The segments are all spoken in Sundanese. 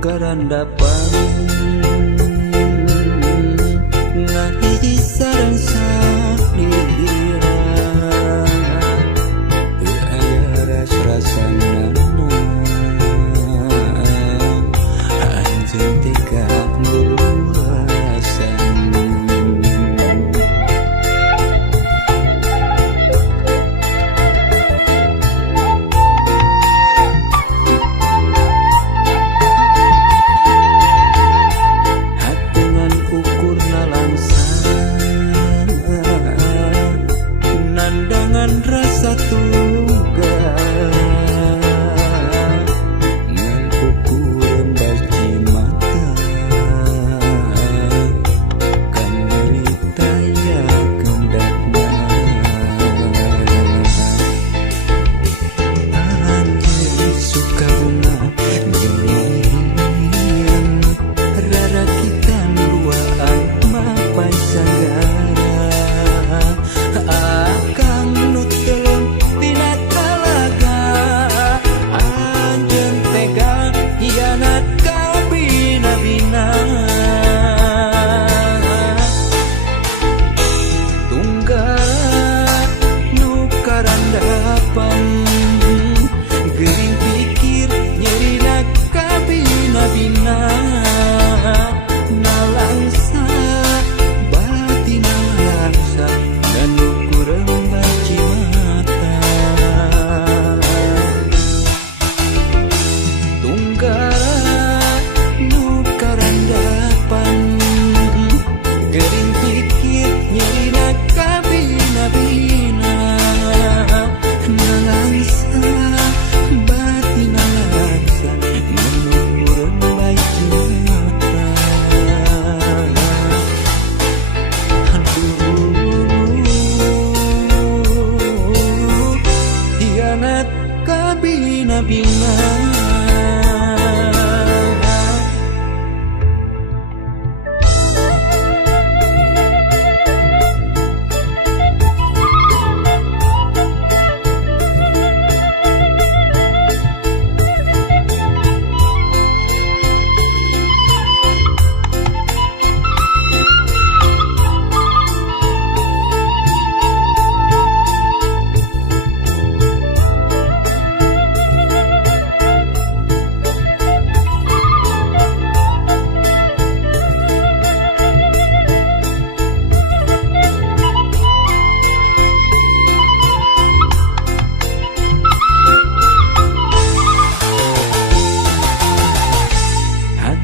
karandapan ngahiji sareng salira teu aya ras-rasana anjeun tega luasan rasa tunggal ngan ukuran baci mata kan cerita ya kendakna anjeun suka bunga jelian rarakitan duaan mapai sagara akang nutelun tina talaga anjeun tega hianat ka bina-bina tunggal nu karandapan geuring pikir nyerina ka bina-bina nalangsa batin nalangsa dan ukuran baci mata tunggal nu karandapan geuring pikir nyerina ka bina-bina nalangsa batin nalangsa dan ukuran baci mata hianat ka bina-bina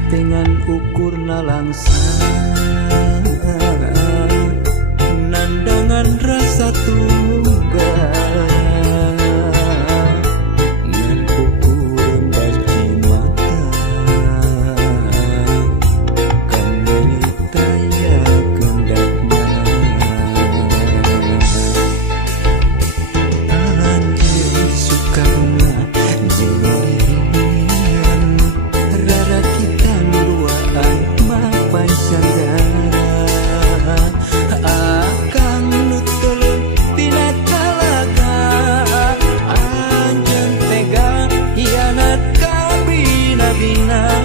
dengan ukur nalangsa nandangan rasa tunggal ngan ukuran baci mata kan cerita ya kendakna anjeun suka bunga jelian rarakitan duaan mapai sagara akang nutelun tina talaga anjeun tega hianat ka bina-bina